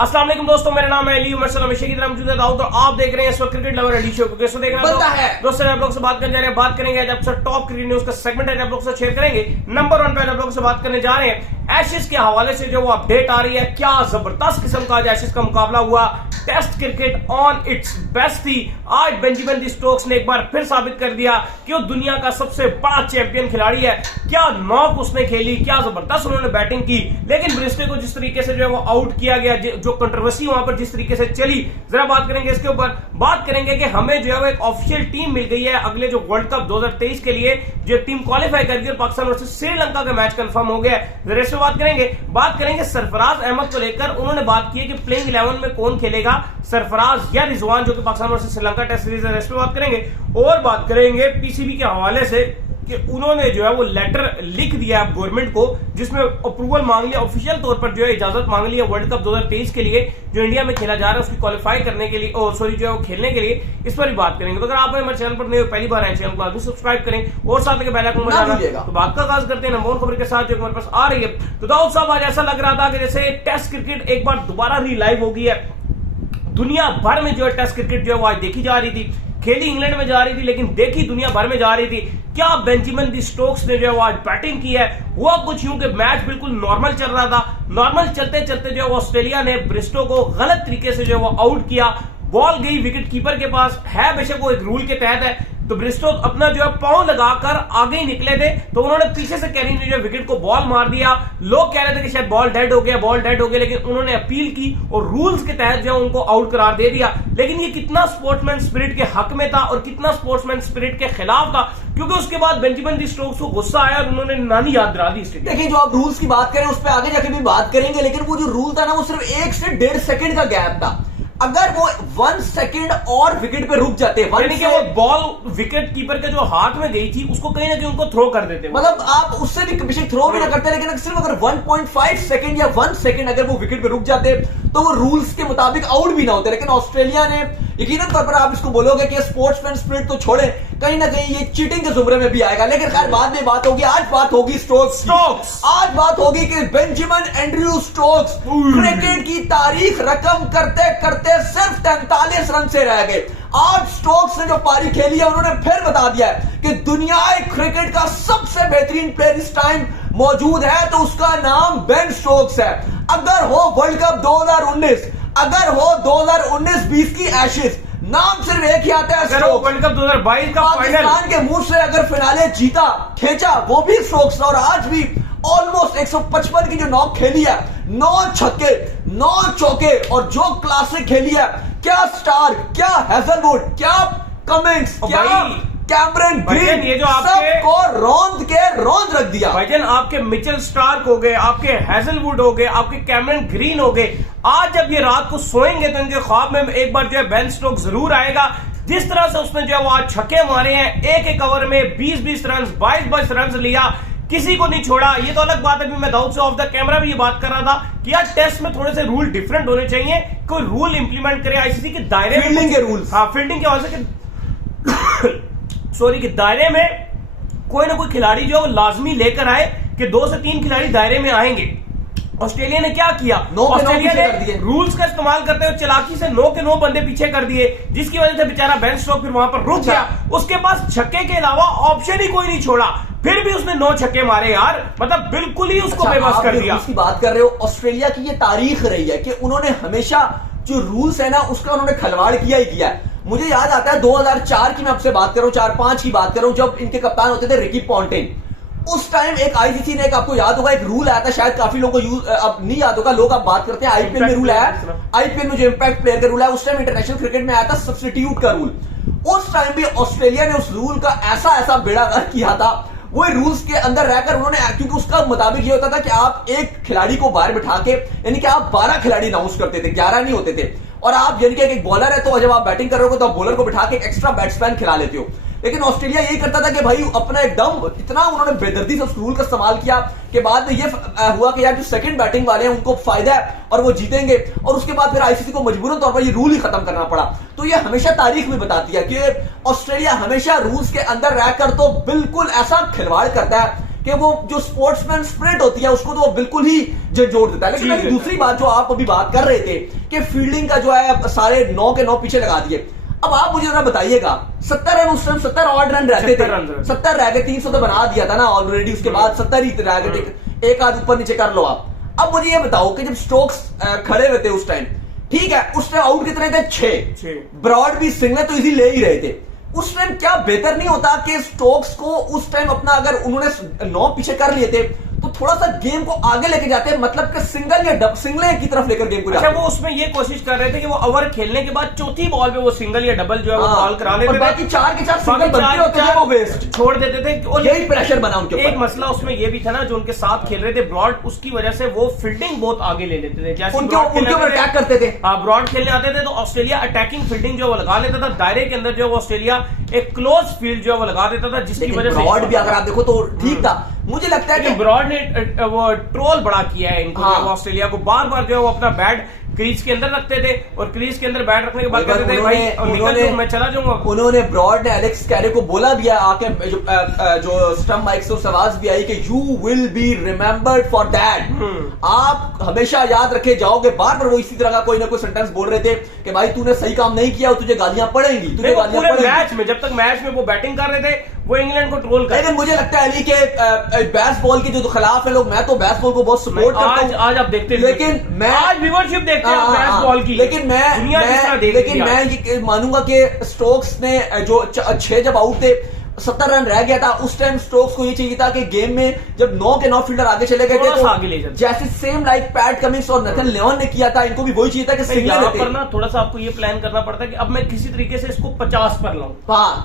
अस्सलाम वालेकुम दोस्तों, मेरा नाम है अली उमर सलाम की तरह मौजूद है तो आप देख रहे हैं इस वक्त क्रिकेट लवर अली शो को। कैसे देख रहे हैं दोस्तों, आप लोग से बात करने जा रहे हैं, बात करेंगे आज आपसे टॉप क्रिकेट न्यूज का सेगमेंट है, आप लोग से शेयर करेंगे। नंबर 1 पे आप लोग से बात करने जा रहे हैं एशेज के हवाले से जो वो अपडेट आ रही है। क्या जबरदस्त किस्म का आज एशेज का मुकाबला हुआ, test cricket on its best थी। आज बेंजामिन डी स्टोक्स ने एक बार फिर साबित कर दिया कि वो दुनिया का सबसे बड़ा चैंपियन खिलाड़ी है। क्या नॉक उसने खेली, क्या जबरदस्त उन्होंने बैटिंग की, लेकिन ब्रिस्टे को जिस तरीके से जो है वो आउट किया गया, जो कंट्रोवर्सी वहां पर जिस तरीके से चली, जरा बात करेंगे इसके ऊपर। बात करेंगे कि हमें जो है वो एक ऑफिशियल टीम मिल गई है अगले जो वर्ल्ड कप 2023 के लिए, जो टीम क्वालिफाई कर गई और पाकिस्तान वर्सेस श्रीलंका का मैच कंफर्म हो गया है। जरा इस पर बात करेंगे सरफराज अहमद को लेकर। उन्होंने बात की है कि प्लेइंग 11 में कौन खेलेगा, सरफराज या रिजवान, जो कि Pakistan versus Sri Lanka test series है। इस पर बात करेंगे और बात करेंगे पीसीबी के हवाले से कि उन्होंने जो है वो लेटर लिख दिया है गवर्नमेंट को, जिसमें अप्रूवल मांग लिया, ऑफिशियल तौर पर जो है इजाजत मांग ली है वर्ल्ड कप 2023 के लिए जो इंडिया में खेला जा रहा है, उसकी क्वालिफाई करने के लिए, सॉरी जो है वो खेलने के लिए। इस पर भी बात करेंगे। तो अगर आप हमारे चैनल पर नए पहली बार आए, चैनल को आदमी सब्सक्राइब करें और साथ में बेल आइकन बजाना। तो बात का आगाज करते हैं नंबर 1 खबर के साथ जो हमारे पास आ रही है। तो दाऊद साहब, आज ऐसा लग रहा था कि जैसे टेस्ट क्रिकेट एक बार दोबारा रिलाइव हो गई है। दुनिया भर में जो है टेस्ट क्रिकेट जो है वो आज देखी जा रही थी, खेली इंग्लैंड में जा रही थी, लेकिन देखी दुनिया भर में जा रही थी। क्या बेंजामिन डी स्टोक्स ने जो है आज बैटिंग की है, हुआ कुछ यूं कि मैच बिल्कुल नॉर्मल चल रहा था। नॉर्मल चलते चलते जो है ऑस्ट्रेलिया ने ब्रिस्टो को गलत तरीके से जो है वो आउट किया। बॉल गई विकेट कीपर के पास, है बेशक वो एक रूल के तहत है, तो ब्रिस्टो अपना जो है पांव लगाकर आगे ही निकले थे, तो उन्होंने पीछे से कैरी ने जो विकेट को बॉल मार दिया। लोग कह रहे थे कि शायद बॉल डेड हो गया, बॉल डेड हो गया, लेकिन उन्होंने अपील की और रूल्स के तहत जो उनको आउट करार दे दिया। लेकिन ये कितना स्पोर्ट्समैन स्पिरिट के हक में था और कितना स्पोर्ट्समैन स्पिरिट के खिलाफ था, क्योंकि उसके बाद बेंजामिन डी स्टोक्स को गुस्सा आया और उन्होंने नानी याद दिला दी। देखिए, जो आप रूल्स की बात करें उस पर आगे जाके भी बात करेंगे, लेकिन वो जो रूल था ना, वो सिर्फ 1 से 1.5 सेकंड का गैप था। अगर वो 1 सेकंड और विकेट पे रुक जाते, वो बॉल विकेट कीपर के जो हाथ में गई थी उसको कहीं ना कहीं उनको थ्रो कर देते, मतलब आप उससे भी बेशक थ्रो भी ना करते, लेकिन सिर्फ अगर 1.5 सेकंड या 1 सेकंड अगर वो विकेट पे रुक जाते तो वो रूल्स के मुताबिक आउट भी ना होते। लेकिन ऑस्ट्रेलिया ने, यकीनन तौर पर आप इसको बोलोगे कि स्पोर्ट्समैन स्पिरिट तो छोड़े, कहीं ना कहीं ये चीटिंग के जुमरे में भी आएगा, लेकिन खैर बाद में बात होगी। आज बात होगी स्टोक्स। आज बात होगी कि बेंजामिन एंड्रयू स्टोक्स क्रिकेट की तारीख रकम करते करते सिर्फ 43 रन से रह गए। आज स्टोक्स ने जो पारी खेली है, उन्होंने फिर बता दिया है कि दुनिया क्रिकेट का सबसे बेहतरीन प्लेयर इस टाइम मौजूद है, तो उसका नाम बेन स्टोक्स है। अगर हो वर्ल्ड कप 2019, अगर हो 2019-20 की एशेज, नाम सिर्फ एक ही आता है, वर्ल्ड कप 2022 का पाकिस्तान के मुंह से अगर फिनाले जीता, खींचा, वो भी स्टोक्स। और आज भी ऑलमोस्ट 155 की जो नॉक खेली है, 9 छक्के 9 चौके, और जो क्लासिक खेली है, क्या स्टार, क्या हेजलवुड, क्या कमिंस, क्या कैमरन ग्रीन, ये जो सबको रौंद रख दिया। भाईजान, आपके मिचेल स्टार्क हो गए, आपके हेजलवुड हो गए, आपके कैमरन ग्रीन हो गए। आज जब ये रात को सोएंगे तो इनके ख्वाब में एक बार जो है बेन स्टोक्स जरूर आएगा। जिस तरह से उसने जो है वो आज छक्के मारे हैं, एक ओवर में 20-20 रन, 22-22 रन लिया, किसी को नहीं छोड़ा। ये तो अलग बात है, मैं दाऊद से ऑफ द कैमरा भी ये बात कर रहा था कि यार टेस्ट में थोड़े से रूल डिफरेंट होने चाहिए, कोई रूल इंप्लीमेंट करे आईसीसी के दायरे में, फील्डिंग के रूल, हाँ फील्डिंग के वजह से सॉरी के दायरे में कोई ना कोई खिलाड़ी जो है वो लाजमी लेकर आए कि 2 से 3 खिलाड़ी दायरे में आएंगे। ऑस्ट्रेलिया ने क्या किया, ऑस्ट्रेलिया ने रूल्स का इस्तेमाल करते हुए चालाकी से 9 के 9 बंदे पीछे कर दिए, जिसकी वजह से बेचारा बेन स्टोक्स फिर वहां पर रुक गया। उसके पास छक्के के अलावा ऑप्शन ही कोई नहीं छोड़ा, फिर भी उसने 9 छक्के मारे यार, मतलब बिल्कुल ही उसको बेबस कर दिया। उसकी बात कर रहे हो, ऑस्ट्रेलिया की ये तारीख रही है कि उन्होंने हमेशा जो रूल्स है ना, उसका उन्होंने खिलवाड़ किया ही किया है। मुझे याद आता है 2004 की मैं आपसे बात कर रहा हूं, 4-5 की बात कर रहा हूं, जब इनके कप्तान होते थे रिकी पॉन्टिंग। उस टाइम एक आईसीसी ने, एक आपको याद होगा, एक रूल आया था, शायद काफी लोगों को अब नहीं याद होगा, लोग अब बात करते हैं आईपीएल में रूल आया, आईपीएल में जो इंपैक्ट प्लेयर का रूल है, उस टाइम इंटरनेशनल क्रिकेट में आया था सब्स्टिट्यूट का रूल। उस टाइम भी ऑस्ट्रेलिया ने उस रूल का ऐसा बेड़ा गर्क किया था, वो रूल्स के अंदर रहकर उन्होंने, क्योंकि उसका मुताबिक ये होता था कि आप एक खिलाड़ी को बाहर बिठा के, यानी कि आप 12 खिलाड़ी अनाउंस करते थे, 11 नहीं होते थे, और आप यानी कि एक बॉलर है, तो जब आप बैटिंग कर रहे हो तो आप बॉलर को बिठा के एक एक्स्ट्रा बैट्समैन खिला लेते हो। लेकिन ऑस्ट्रेलिया यही करता था कि भाई अपना एकदम इतना उन्होंने बेदर्दी से उस रूल का इस्तेमाल किया कि बाद में ये हुआ कि यार जो सेकंड बैटिंग वाले हैं उनको फायदा है और वो जीतेंगे, और उसके बाद फिर आईसीसी को मजबूरन तौर पर ये रूल ही खत्म करना पड़ा। तो ये हमेशा तारीख में बताती है कि ऑस्ट्रेलिया हमेशा रूल्स के अंदर रहकर तो बिल्कुल ऐसा खिलवाड़ करता है कि वो जो स्पोर्ट्समैन स्पिरिट होती है उसको तो वो बिल्कुल ही जोड़ देता है। लेकिन अभी दूसरी बात जो आप अभी बात कर रहे थे कि फील्डिंग का जो है सारे 9 के 9 पीछे लगा दिए। अब आप मुझे जरा बताइएगा 70 रन उस टाइम 70 ऑड रन रहते थे, 70 रह गए, 300 तो बना दिया था ना ऑलरेडी, उसके बाद 70 ही रह गए, एक आध ऊपर नीचे कर लो आप। अब मुझे ये बताओ कि जब स्टोक्स खड़े हुए थे उस टाइम, ठीक है, उस टाइम आउट कितने थे? 6। ब्रॉड भी सिंगल तो इजी ले ही रहे थे। उस टाइम क्या बेहतर नहीं होता कि स्टोक्स को उस टाइम अपना, अगर उन्होंने 9 पीछे कर लिए थे तो थोड़ा सा गेम को आगे लेके जाते हैं, मतलब कि सिंगल या सिंगल की तरफ लेकर गेम को जाते हैं। वो उसमें ये कोशिश कर रहे थे कि वो ओवर खेलने के बाद चौथी बॉल पे वो सिंगल या डबल जो है वो बॉल करा लेते थे, बाकी 4 के 4 सिंगल बनते होते थे, वो वेस्ट छोड़ देते थे। और यही प्रेशर बना उनके ऊपर। एक मसला उसमें ये भी था ना, जो उनके साथ खेल रहे थे ब्रॉड, उसकी वजह से वो फील्डिंग बहुत आगे ले लेते थे, जैसे उनके ऊपर अटैक करते थे। ब्रॉड खेलने आते थे तो ऑस्ट्रेलिया अटैकिंग फील्डिंग जो वो लगा लेता था, दायरे के अंदर जो वो ऑस्ट्रेलिया एक क्लोज फील्ड जो वो लगा देता था, जिसकी वजह से ब्रॉड भी अगर आप देखो तो ठीक था। मुझे लगता है कि ब्रॉड ने वो ट्रोल बड़ा किया है इनको, ऑस्ट्रेलिया को बार बार जो है वो अपना बैट क्रीज के अंदर रखते थे और क्रीज के अंदर बैट रखने के बाद कहते थे भाई निकल जाओ, मैं चला जाऊंगा। उन्होंने ब्रॉड ने एलेक्स कैरे को बोला भी है आके, जो स्टंप माइक से आवाज भी आई कि you will be remembered for that, आप हमेशा याद रखे जाओगे। बार बार वो इसी तरह का कोई ना कोई सेंटेंस बोल रहे थे कि भाई तूने सही काम नहीं किया, तुझे गालियां पड़ेंगी, तुझे गालियां पड़ेंगी। मैच में जब तक मैच में वो बैटिंग कर रहे थे वो इंग्लैंड को ट्रोल कर। लेकिन मुझे लगता है अली के बेसबॉल के जो खिलाफ है लोग, मैं तो बेसबॉल को बहुत सपोर्ट करता हूं। आज आप देखते हैं, लेकिन मैं आज व्यूअरशिप देखते हैं बेसबॉल की, लेकिन मैं ये मानूंगा कि स्टोक्स ने जो 6 जब आउट थे, 70 रन रह गया था, उस टाइम स्टोक्स को ये चाहिए था कि गेम में जब 9 के 9 फील्डर आगे चले गए थे तो आगे ले जाते, जैसे सेम लाइक पैट कमिंस और नथन लियोन ने किया था, इनको भी वही चाहिए था कि सिंगल लेते। पर ना थोड़ा सा आपको ये प्लान करना पड़ता है कि अब मैं किसी तरीके से इसको 50 पर लाऊं,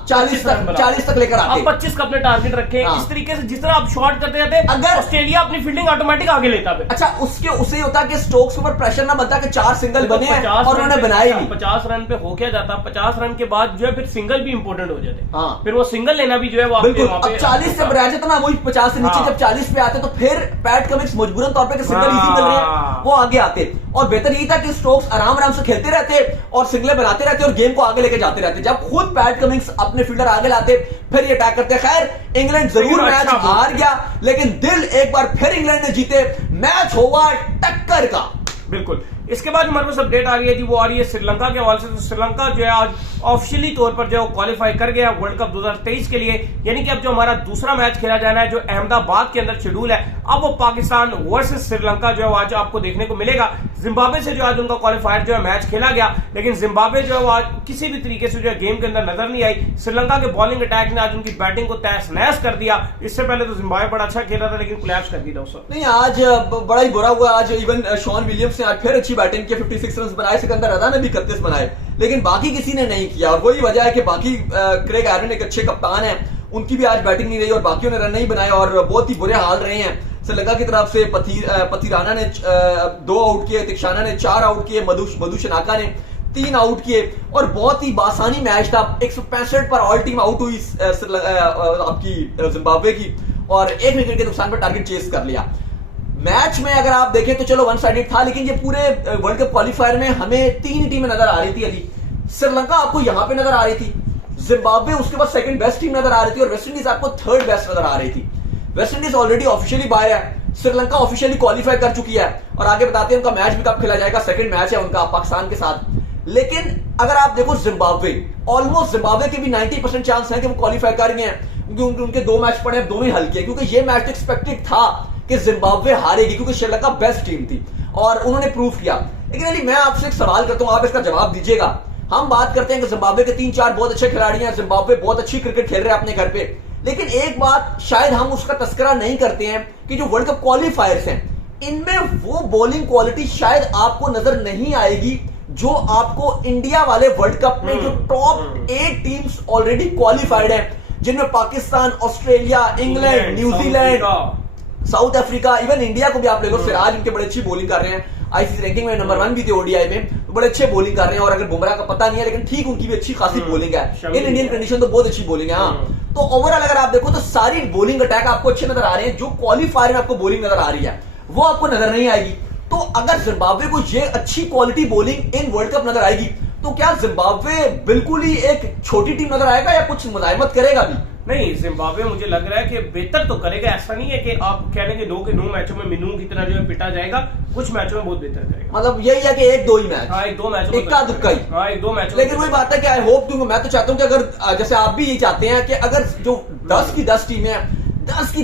40 तक लेकर आते, 25 का अपने टारगेट रखें। इस तरीके से जिस तरह आप शॉट करते जाते, अगर ऑस्ट्रेलिया अपनी फील्डिंग ऑटोमेटिक आगे लेता है। अच्छा, उसे होता कि स्टोक्स के ऊपर प्रेशर ना बनता कि 4 सिंगल बने हैं और उन्होंने बनाए नहीं। 50 रन पे हो क्या जाता, 50 रन के बाद जो है फिर सिंगल भी इंपॉर्टेंट हो जाते, फिर वो सिंगल लेना भी जो है वो अब 40 से रह जाता ना, वही 50 से नीचे जब 40 पे आते तो फिर पैट कमिंस मजबूरन तौर पे सिंगल इजी मिल रहे हैं वो आगे आते। और बेहतर यही था कि स्टोक्स आराम आराम से खेलते रहते और सिंगलें बनाते रहते और गेम को आगे लेके जाते रहते। जब खुद पैट कमिंस अपने फील्डर आगे लाते फिर ये अटैक करते। खैर, इंग्लैंड जरूर मैच हार गया, लेकिन दिल एक बार फिर इंग्लैंड ने जीते। मैच होगा टक्कर का। बिल्कुल। इसके बाद हमारे पास अपडेट आ रही है, वो आ रही है श्रीलंका के हवाले से। तो श्रीलंका जो है आज ऑफिशियली तौर पर जो है क्वालिफाई कर गया वर्ल्ड कप 2023 के लिए, यानी कि अब जो हमारा दूसरा मैच खेला जाना है जो अहमदाबाद के अंदर शेड्यूल है, अब वो पाकिस्तान वर्सेस श्रीलंका जो है आज आपको देखने को मिलेगा। जिम्बाब्वे से जो आज उनका क्वालिफायर जो है मैच खेला गया, लेकिन जिम्बाब्वे जो है आज किसी भी तरीके से जो है गेम के अंदर नजर नहीं आई। श्रीलंका के बॉलिंग अटैक ने आज उनकी बैटिंग को तहस नहस कर दिया। इससे पहले तो जिम्बाब्वे बड़ा अच्छा खेल रहा था लेकिन कोलैप्स कर दिया दोस्तों। नहीं, आज बड़ा ही बुरा हुआ। आज इवन शॉन विलियम्स ने आज फिर अच्छी बैटिंग की, 56 रन बनाए, सिकंदर रजा ने भी 31 बनाए, लेकिन बाकी किसी ने नहीं किया। और वही वजह है कि बाकी क्रेग एरन एक अच्छे कप्तान है, उनकी भी आज बैटिंग नहीं रही और बाकियों ने रन नहीं बनाए और बहुत ही बुरे हाल रहे हैं। श्रीलंका की तरफ से पथिराना ने 2 आउट किए, तिक्षाना ने 4 आउट किए, मधु शनाका ने 3 आउट किए और बहुत ही बासानी मैच था। 165 पर ऑल टीम आउट हुई आपकी जिम्बाब्वे की और 1 विकेट के नुकसान पर टारगेट चेस कर लिया। मैच में अगर आप देखें तो चलो वन साइडेड था, लेकिन ये पूरे वर्ल्ड कप क्वालिफायर में हमें 3 ही टीमें नजर आ रही थी। अली, श्रीलंका आपको यहां पे नजर आ रही थी, जिम्बाब्वे उसके बाद सेकंड बेस्ट टीम नजर आ रही थी और वेस्ट इंडीज आपको थर्ड बेस्ट नजर आ रही थी। वेस्ट इंडीज ऑलरेडी ऑफिशियली बाहर है, श्रीलंका ऑफिशियली क्वालिफाई कर चुकी है और आगे बताते हैं उनका मैच भी कब खेला जाएगा। सेकंड मैच है उनका पाकिस्तान के साथ। लेकिन अगर आप देखो जिम्बाब्वे, ऑलमोस्ट जिम्बाब्वे के भी 90% चांस है कि वो क्वालिफाई कर गए हैं, क्योंकि उनके 2 मैच पड़े, दोनों ही हल्के हैं। क्योंकि ये मैच तो एक्सपेक्टेड था कि जिम्बाब्वे हारेगी क्योंकि श्रीलंका बेस्ट टीम थी और उन्होंने प्रूव किया। लेकिन अली, मैं आपसे एक सवाल करता हूं, आप इसका जवाब दीजिएगा। हम बात करते हैं कि जिम्बाब्वे के 3-4 बहुत अच्छे खिलाड़ी हैं, जिम्बाब्वे बहुत अच्छी क्रिकेट खेल रहे हैं अपने घर पे, लेकिन एक बात शायद हम उसका तस्करा नहीं करते हैं कि जो वर्ल्ड कप क्वालिफायर्स हैं इनमें वो बॉलिंग क्वालिटी शायद आपको नजर नहीं आएगी जो आपको इंडिया वाले वर्ल्ड कप में जो टॉप 8 टीम्स ऑलरेडी क्वालिफाइड हैं, जिनमें Pakistan, Australia, England, New Zealand, south Africa, even India को भी आप ले लो, सिराज इनके बड़े अच्छी बॉलिंग कर रहे हैं। आईसीसी रैंकिंग में नंबर 1 भी थे ओडीआई में, तो बड़े अच्छे बॉलिंग कर रहे हैं। और अगर बुमराह का पता नहीं है, लेकिन ठीक उनकी भी अच्छी खासी बॉलिंग है, इन इंडियन कंडीशन तो बहुत अच्छी बॉलिंग है। तो ओवरऑल अगर आप देखो तो सारी बॉलिंग अटैक आपको अच्छे नजर आ रहे हैं। जो क्वालिफायर में आपको बॉलिंग नजर आ रही है वो आपको नजर नहीं आएगी। तो अगर जिम्बाब्वे को ये अच्छी quality bowling in world cup नजर आएगी तो क्या जिम्बाब्वे बिल्कुल ही एक छोटी टीम नजर आएगा या कुछ मुजाहिमत करेगा भी? नहीं, जिम्बाब्वे मुझे लग रहा है कि बेहतर तो करेगा। ऐसा नहीं है कि आप कह रहे हैं कि 9 मैचों में मिनू की तरह जो है पिटा जाएगा, कुछ मैचों में बहुत बेहतर करेगा। मतलब यही है कि 1-2 ही मैच, हाँ, 1-2 मैचों में इक्का दुक्का ही। हाँ, 1-2 मैचों। लेकिन वही बात है कि आई होप, क्योंकि मैं तो चाहता हूं कि अगर जैसे आप भी ये चाहते हैं कि अगर जो 10 की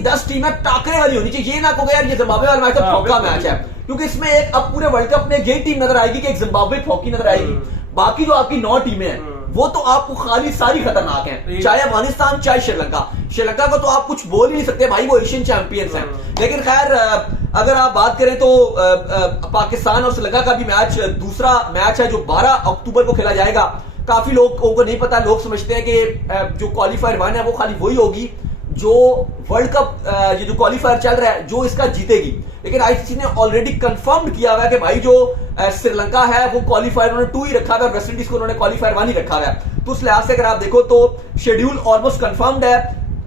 10 टीमें टाकरे वाली होनी चाहिए, ये ना कहो यार ये जिम्बाब्वे वाला मैच तो फौका मैच है, क्योंकि इसमें एक अब पूरे वर्ल्ड कप में यही टीम नजर आएगी कि एक जिम्बाब्वे फौकी नजर आएगी। बाकी जो आपकी 9 टीमें हैं वो तो आपको खाली सारी खतरनाक हैं, चाहे अफगानिस्तान चाहे श्रीलंका को तो आप कुछ बोल ही नहीं सकते भाई, वो एशियन चैंपियंस हैं। लेकिन खैर अगर आप बात करें तो पाकिस्तान और श्रीलंका का भी मैच, दूसरा मैच है जो 12 अक्टूबर को खेला जाएगा। काफी लोगों को नहीं पता, लोग समझते हैं कि जो क्वालिफायर 1 है वो खाली वही होगी जो वर्ल्ड कप ये जो क्वालिफायर चल रहा है जो इसका जीतेगी। लेकिन आईसीसी ने ऑलरेडी कंफर्म किया हुआ है कि भाई जो श्रीलंका है वो क्वालिफायर उन्होंने 2 ही रखा हुआ है, वेस्ट इंडीज को उन्होंने क्वालिफायर 1 ही रखा हुआ है। तो उस लिहाज से अगर आप देखो तो शेड्यूल ऑलमोस्ट कंफर्म्ड है।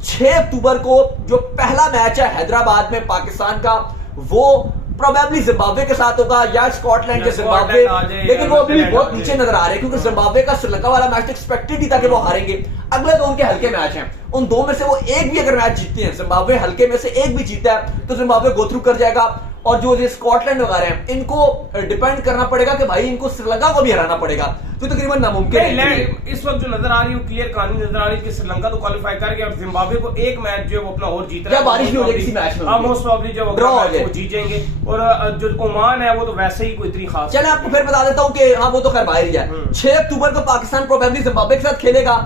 6 अक्टूबर को जो पहला मैच है हैदराबाद में पाकिस्तान का, वो प्रोबेबली जिम्बाब्वे के साथ होगा या स्कॉटलैंड के जिम्बाब्वे, लेकिन वो अभी भी बहुत नीचे नजर आ रहे हैं क्योंकि जिम्बाब्वे का श्रीलंका वाला मैच एक्सपेक्टेड ही था कि वो हारेंगे। अगले 2 उनके हल्के मैच हैं, उन 2 में से वो एक भी अगर मैच जीतते हैं, जिम्बाब्वे हल्के में से एक भी जीता है तो जिम्बाब्वे गो थ्रू कर जाएगा। और जो ये स्कॉटलैंड वगैरह हैं इनको डिपेंड करना पड़ेगा कि भाई इनको श्रीलंका को भी हराना पड़ेगा, तो तकरीबन नामुमकिन है। इस वक्त जो नजर आ रही है क्लियर कहानी नजर आ रही है कि श्रीलंका तो क्वालिफाई कर गया और जिम्बाब्वे को एक मैच जो है वो अपना और जीत रहा है। बारिश नहीं हो जाएगी किसी मैच में, मोस्ट प्रोबेबली जो वो जीत जाएंगे। और जो ओमान है वो तो वैसे ही कोई इतनी खास। चले आपको फिर बता देता हूं कि हाँ वो तो खैर बाहर ही है। 6 अक्टूबर को पाकिस्तान प्रोबेबली जिम्बाब्वे के साथ खेलेगा।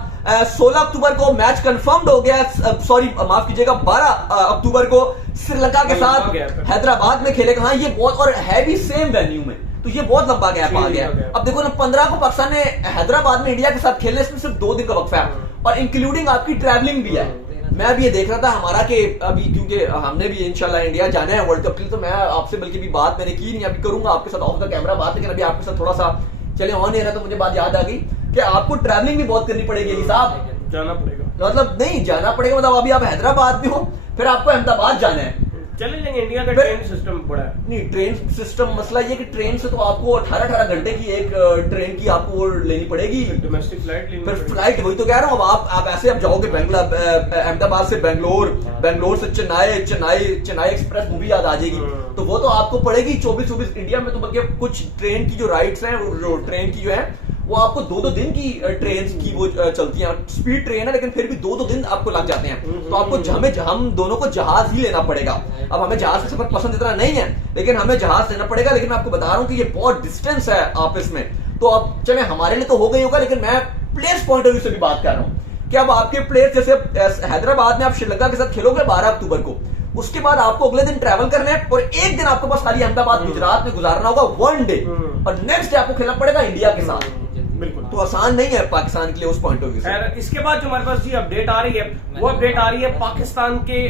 16 अक्टूबर को मैच कंफर्म्ड हो गया, सॉरी माफ कीजिएगा 12 अक्टूबर को श्रीलंका के साथ हैदराबाद में खेलेगा। हाँ ये बहुत, और है भी सेम वेन्यू में, तो ये बहुत लंबा गैप आ गया। अब देखो ना 15 को पाकिस्तान ने हैदराबाद में इंडिया के साथ खेलने, इसमें सिर्फ 2 दिन का वक्फा है और इंक्लूडिंग आपकी ट्रैवलिंग भी है। मैं भी ये देख रहा था हमारा कि अभी क्योंकि हमने भी इंशाल्लाह इंडिया जाना है वर्ल्ड कप के लिए, तो मैं आपसे बल्कि भी बात मैंने की नहीं, अभी करूंगा आपके साथ ऑफ द कैमरा बात, लेकिन अभी आपके साथ थोड़ा सा चले ऑन नहीं रहा तो मुझे बात याद आ गई कि आपको ट्रैवलिंग भी बहुत करनी पड़ेगी साहब, जाना पड़ेगा। मतलब नहीं जाना पड़ेगा, मतलब अभी आप हैदराबाद में हो फिर आपको अहमदाबाद जाना है, चले जाएंगे। इंडिया का ट्रेन सिस्टम बड़ा है। नहीं ट्रेन सिस्टम मसला ये कि ट्रेन से तो आपको 18 घंटे की एक ट्रेन की आपको लेनी पड़ेगी, डोमेस्टिक फ्लाइट लेनी फिर फ्लाइट, वही तो कह रहा हूँ। अब आप ऐसे आप जाओगे अहमदाबाद से बेंगलोर से चेन्नई एक्सप्रेस मूवी याद आ जाएगी, तो वो तो आपको पड़ेगी 24 इंडिया में तो बल्कि कुछ ट्रेन की जो राइड्स हैं जो ट्रेन की जो है वो आपको 2-2 दिन की ट्रेन की वो चलती हैं, स्पीड ट्रेन है लेकिन फिर भी 2-2 दिन आपको लग जाते हैं। तो आपको हम दोनों को जहाज ही लेना पड़ेगा। अब हमें जहाज का सफर पसंद इतना नहीं है लेकिन हमें जहाज लेना पड़ेगा। लेकिन मैं आपको बता रहा हूं कि ये बहुत डिस्टेंस है आपस में, तो अब चले हमारे लिए तो हो गई होगा, लेकिन मैं प्लेयर्स पॉइंट ऑफ व्यू से भी बात कर रहा हूं कि अब आपके प्लेयर्स जैसे हैदराबाद में आप श्रीलंका के साथ खेलोगे 12 अक्टूबर को, उसके बाद आपको अगले दिन ट्रैवल करना है और एक दिन आपके पास खाली अहमदाबाद गुजरात में गुजारना होगा 1 डे, और नेक्स्ट डे आपको खेलना पड़ेगा इंडिया के साथ। बिल्कुल, तो आसान नहीं है पाकिस्तान के लिए उस पॉइंट ऑफ व्यू से। इसके बाद जो हमारे पास जी अपडेट आ रही है वो अपडेट आ रही है पाकिस्तान के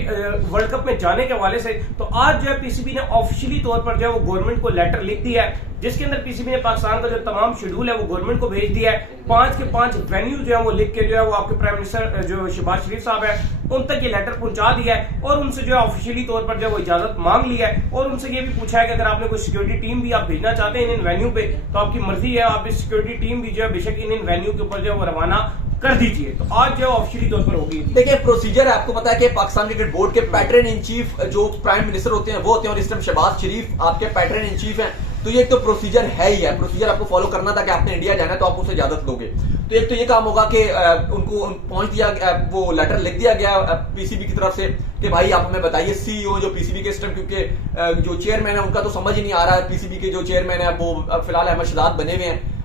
वर्ल्ड कप में जाने के हवाले से। तो आज जो है पीसीबी ने ऑफिशियली तौर पर जो है वो गवर्नमेंट को लेटर लिख दिया है, जिसके अंदर पीसीबी ने पाकिस्तान का जो तमाम शेड्यूल है वो गवर्नमेंट को भेज दिया है। 5 के 5 वेन्यू जो है वो लिख के जो है वो आपके प्राइम मिनिस्टर जो शहबाज शरीफ साहब है उन तक ये लेटर पहुंचा दिया है और उनसे जो है ऑफिशियली तौर पर जो है वो इजाजत मांग ली है और उनसे ये भी पूछा है कि अगर आपने कोई सिक्योरिटी टीम भी आप भेजना चाहते हैं इन वेन्यू पे तो आपकी मर्जी है, आप इस सिक्योरिटी टीम भी जो है बेशक इन वेन्यू के ऊपर जो है वो रवाना कर दीजिए। तो आज जो ऑफिशियली तौर पर होगी। देखिए प्रोसीजर है, आपको पता है कि पाकिस्तान क्रिकेट बोर्ड के पैटर्न इन चीफ जो प्राइम मिनिस्टर होते हैं वो होते हैं और इस टाइम शहबाज शरीफ आपके पैटर्न इन चीफ हैं। तो ये एक तो प्रोसीजर है ही है, प्रोसीजर आपको फॉलो करना था कि आपने इंडिया जाना है तो आप उससे इजाजत लोगे। तो एक तो ये काम होगा कि उनको पहुंच दिया, वो लेटर लिख दिया गया पीसीबी की तरफ से कि भाई आप हमें बताइए, सीईओ जो पीसीबी के सिस्टम, क्योंकि जो चेयरमैन है उनका तो समझ ही नहीं आ रहा है, पीसीबी के जो चेयरमैन है वो फिलहाल अहमद शहजाद बने हुए हैं,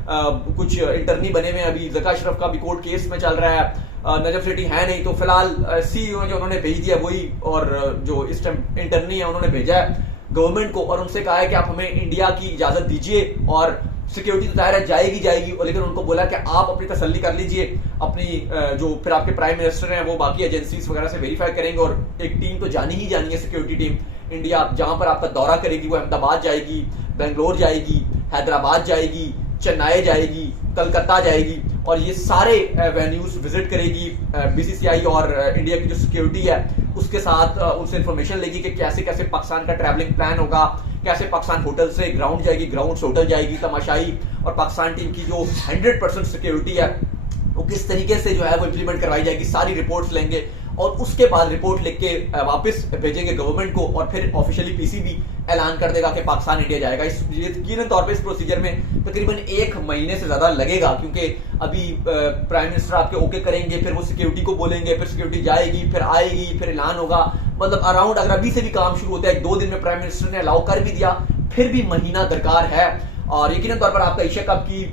कुछ इंटर्नी बने हुए हैं, अभी ज़का अशरफ का भी कोर्ट केस में चल रहा है, नजफ सेठी है नहीं, तो फिलहाल सीईओ जो उन्होंने भेज दिया वही, और जो इस टाइम इंटर्नी है उन्होंने भेजा है गवर्नमेंट को और उनसे कहा है कि आप हमें इंडिया की इजाजत दीजिए और सिक्योरिटी तो दायरा जाएगी, लेकिन उनको बोला कि आप अपनी तसल्ली कर लीजिए, अपनी जो फिर आपके प्राइम मिनिस्टर हैं वो बाकी एजेंसीज वगैरह से वेरीफाई करेंगे और एक टीम तो जानी ही जानी है, सिक्योरिटी टीम इंडिया जहां पर आपका दौरा करेगी वो अहमदाबाद जाएगी, बेंगलोर जाएगी, हैदराबाद जाएगी, चेन्नई जाएगी, कलकत्ता जाएगी और ये सारे वेन्यूज विजिट करेगी बीसीसीआई और इंडिया की जो सिक्योरिटी है उसके साथ उनसे इंफॉर्मेशन लेगी कि कैसे कैसे पाकिस्तान का ट्रैवलिंग प्लान होगा, कैसे पाकिस्तान होटल से ग्राउंड जाएगी, ग्राउंड से होटल जाएगी तमाशाई, और पाकिस्तान टीम की जो 100% सिक्योरिटी है वो किस तरीके से जो है वो इंप्लीमेंट करवाई जाएगी, सारी रिपोर्ट्स लेंगे और उसके बाद रिपोर्ट लिख के वापस भेजेंगे गवर्नमेंट को और फिर ऑफिशियली पीसीबी ऐलान कर देगा कि पाकिस्तान इंडिया जाएगा। इस यकीनन तौर पे इस प्रोसीजर में तकरीबन 1 महीने से ज्यादा लगेगा, क्योंकि अभी प्राइम मिनिस्टर आपके ओके करेंगे, फिर वो सिक्योरिटी को बोलेंगे, फिर सिक्योरिटी जाएगी, फिर आएगी, फिर ऐलान होगा। मतलब अराउंड अगर अभी से भी काम शुरू होता है 2 दिन में प्राइम मिनिस्टर ने अलाउ कर भी दिया, फिर भी महीना दरकार है। और यकीनन तौर पर आपका एशिया कप की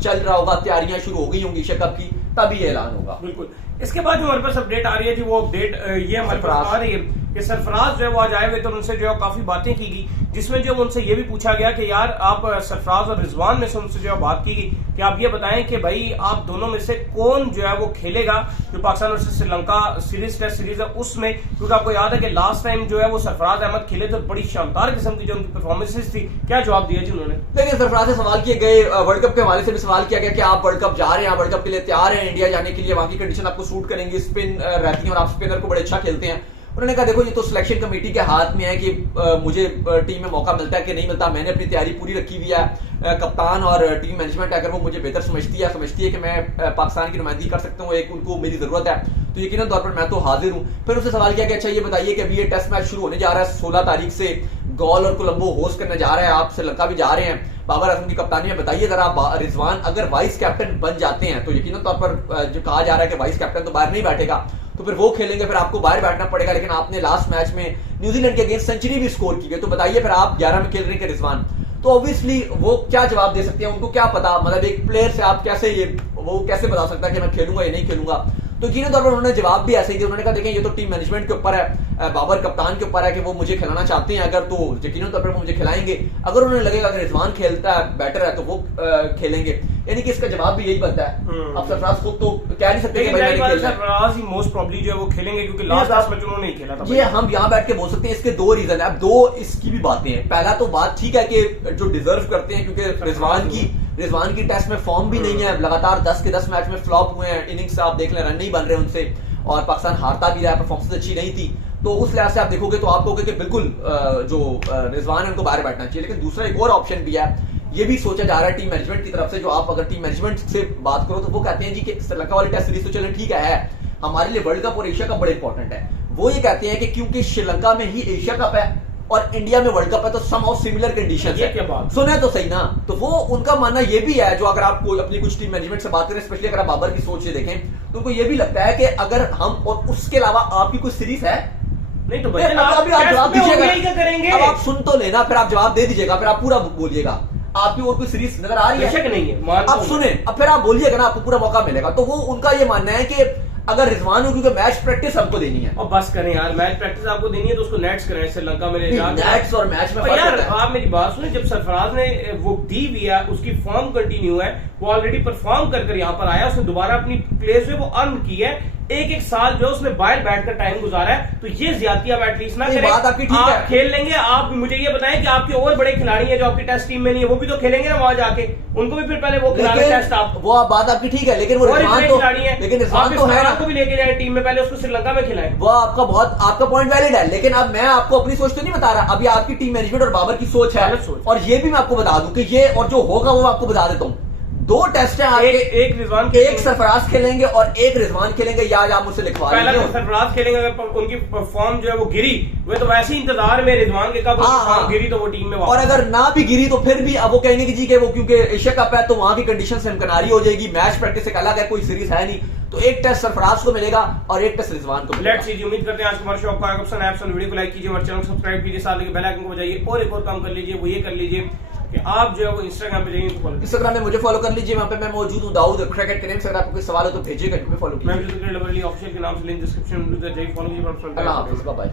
चल रहा होगा, तैयारियां शुरू हो गई होंगी एशिया कप की, तभी ये ऐलान होगा। बिल्कुल। इसके बाद जो हमारे पास अपडेट आ रही है जी, वो अपडेट ये हमारे पास आ रही है कि सरफराज जो है वो आज आए हुए तो उनसे जो है काफी बातें की गई, जिसमें जो उनसे ये भी पूछा गया कि यार आप सरफराज और रिजवान में से उनसे जो है बात की गई कि आप ये बताएं कि भाई आप दोनों में से कौन जो है वो खेलेगा जो Pakistan versus Sri Lanka series test series है उसमें, क्योंकि आपको याद है कि लास्ट टाइम जो है वो सरफराज अहमद खेले तो बड़ी शानदार किस्म की जो उनकी परफॉर्मेंसेस थी। क्या जवाब दिया जी उन्होंने? देखिए, सरफराज से सवाल किए गए, वर्ल्ड कप के हवाले से भी सवाल किया गया कि आप वर्ल्ड कप जा रहे हैं, वर्ल्ड कप के लिए तैयार हैं, इंडिया जाने के लिए वहां की कंडीशन आपको सूट करेंगी, स्पिन रहती है और आप स्पिनर को बड़े अच्छा खेलते हैं। उन्होंने कहा देखो ये तो सिलेक्शन कमेटी के हाथ में है कि मुझे टीम में मौका मिलता है कि नहीं मिलता। मैंने अपनी तैयारी पूरी रखी हुई है। कप्तान और टीम मैनेजमेंट अगर वो मुझे बेहतर समझती है कि मैं पाकिस्तान की नुमाइंदगी कर सकता हूँ, एक उनको मेरी जरूरत है, तो यकीनन तौर पर मैं तो हाजिर हूँ। फिर उससे सवाल किया कि अच्छा ये बताइए कि अभी ये टेस्ट मैच शुरू होने जा रहा है 16 तारीख से, गॉल और कोलंबो होस्ट करने जा रहा है, आप श्रीलंका भी जा रहे हैं बाबर आजम की कप्तानी में। बताइए जरा रिजवान अगर वाइस कैप्टन बन जाते हैं तो यकीनन तौर पर जो कहा जा रहा है कि वाइस कैप्टन तो बाहर नहीं बैठेगा, तो फिर वो खेलेंगे, फिर आपको बाहर बैठना पड़ेगा। लेकिन आपने लास्ट मैच में न्यूजीलैंड के अगेंस्ट सेंचुरी भी स्कोर की है, तो बताइए फिर आप 11 में खेल रहे हैं रिजवान, तो ऑब्वियसली वो क्या जवाब दे सकते हैं? उनको क्या पता, मतलब एक प्लेयर से आप कैसे वो कैसे बता सकता है कि मैं खेलूंगा या नहीं खेलूंगा? तो यकीनन तौर पर उन्होंने जवाब भी ऐसे ही दिया। उन्होंने कहा देखें ये तो टीम मैनेजमेंट के ऊपर है, बाबर कप्तान के ऊपर है कि वो मुझे खिलाना चाहते हैं, अगर तो यकीनन तौर पर वो मुझे खिलाएंगे, अगर उन्हें लगेगा कि रिजवान खेलता है बेटर है तो वो खेलेंगे। यानी कि इसका जवाब भी यही बनता है। अब सरफराज खुद तो कह नहीं सकते कि भाई मैंने खेलना है। सरफराज ही मोस्ट प्रोबब्ली जो है वो खेलेंगे, क्योंकि लास्ट मैच उन्होंने नहीं खेला था। ये हम यहाँ बैठ के बोल सकते हैं, इसके 2 रीजन है। अब 2 इसकी भी बातें हैं। पहला तो बात ठीक है कि जो डिजर्व करते हैं, क्योंकि रिजवान की टेस्ट में फॉर्म भी नहीं है, लगातार 10 के 10 मैच में फ्लॉप हुए हैं, इनिंग्स आप देख लें रन नहीं बन रहे उनसे, और पाकिस्तान हारता भी रहा है, परफॉर्मेंस अच्छी नहीं थी। तो उस लिहाज से आप देखोगे तो आप कहोगे कि बिल्कुल जो रिजवान है उनको बाहर बैठना चाहिए। लेकिन दूसरा एक और ऑप्शन भी है, ये भी सोचा जा रहा है टीम मैनेजमेंट की तरफ से। जो आप अगर टीम मैनेजमेंट से बात करो तो वो कहते हैं जी कि श्रीलंका वाली टेस्ट सीरीज तो चलो ठीक है, हमारे लिए वर्ल्ड कप और एशिया कप बड़े इंपॉर्टेंट है। वो ये कहते हैं कि क्योंकि श्रीलंका में ही एशिया कप है और इंडिया में वर्ल्ड कप है, तो सम ऑफ सिमिलर कंडीशंस है। सुने तो सही ना, तो वो उनका मानना ये भी है, जो अगर आप कोई अपनी कुछ टीम मैनेजमेंट से बात करें, स्पेशली अगर आप बाबर की सोच से देखें, तो उनको ये भी लगता है कि अगर हम और उसके अलावा आपकी कोई सीरीज है नहीं तो अभी आप जवाब दीजिएगा। अब आप सुन तो लेना, फिर आप जवाब दे दीजिएगा, फिर आप पूरा बोलिएगा। आपकी और कोई सीरीज नजर आ रही है? नहीं है, आप सुने, अब फिर आप बोलिएगा ना, आपको पूरा मौका मिलेगा। तो वो उनका ये मानना है कि अगर रिजवान हो, क्योंकि मैच प्रैक्टिस हमको देनी है। और बस करें यार, मैच प्रैक्टिस आपको देनी है तो उसको नेट्स करें श्रीलंका में ले जाकर। नेट्स और मैच में यार आप मेरी बात सुने, जब सरफराज ने वो दी हुई है, उसकी फॉर्म कंटिन्यू है, वो ऑलरेडी परफॉर्म कर यहाँ पर आया, उसने दोबारा अपनी प्लेस जो वो अर्न की है, एक साल जो उसने बाहर बैठकर टाइम गुजारा है, तो ये ज्यादा आप एटलीस्ट ना करें। बात आपकी ठीक आप है। खेल लेंगे। आप मुझे ये बताएं कि आपके और बड़े खिलाड़ी हैं जो आपकी टेस्ट टीम में नहीं है, वो भी तो खेलेंगे ना वहां जाके, उनको भी फिर पहले वो खिलाने टेस्ट। आप वो बात आपकी ठीक है, लेकिन वो रिजवान तो खिलाड़ी है, लेकिन रिजवान तो है ना, आपको भी लेके जाए टीम में, पहले उसको श्रीलंका में खिलाएं। वो आपका पॉइंट वैलिड है, लेकिन अब मैं आपको अपनी सोच तो नहीं बता रहा, अभी आपकी टीम मैनेजमेंट और बाबर की सोच है। और ये भी मैं आपको बता दूं कि ये और जो होगा वो आपको बता देता हूं। 2 टेस्ट हैं आपके, एक रिजवान एक सरफराज खेलेंगे और एक रिजवान खेलेंगे, या आप मुझसे लिखवा पहला तो सरफराज खेलेंगे, अगर उनकी फॉर्म जो है वो गिरी, वे तो वैसे ही इंतजार में रिजवान के कब फॉर्म गिरी तो वो टीम में, और अगर ना भी गिरी तो फिर भी अब वो कहेंगे कि जी के वो क्योंकि एशिया कप है तो वहां की कंडीशन से इम्कनारी हो जाएगी, मैच प्रैक्टिस एक अलग है, कोई सीरीज है नहीं, तो एक टेस्ट सरफराज को मिलेगा और एक टेस्ट रिजवान को। लेट्स सी, उम्मीद करते हैं आज हमारे शो आपको आएगा पसंद। आप वीडियो को लाइक कीजिए, हमारे चैनल को सब्सक्राइब कीजिए, साथ में बेल आइकन को बजाइए, और एक और काम कर लीजिए, वो ये कर लीजिए कि आप जो है वो इंस्टाग्राम पे जाइए, इंस्टाग्राम में मुझे फॉलो कर लीजिए, वहां पे मैं मौजूद हूं, दाऊद क्रिकेट के नेम से। अगर आपको कोई सवाल हो तो भेजिएगा, फॉलो कीजिए। मैं ऑफिशियल के नाम से लिंक डिस्क्रिप्शन में फॉलो कीजिए। अल्लाह हाफिज़, बाय बाय।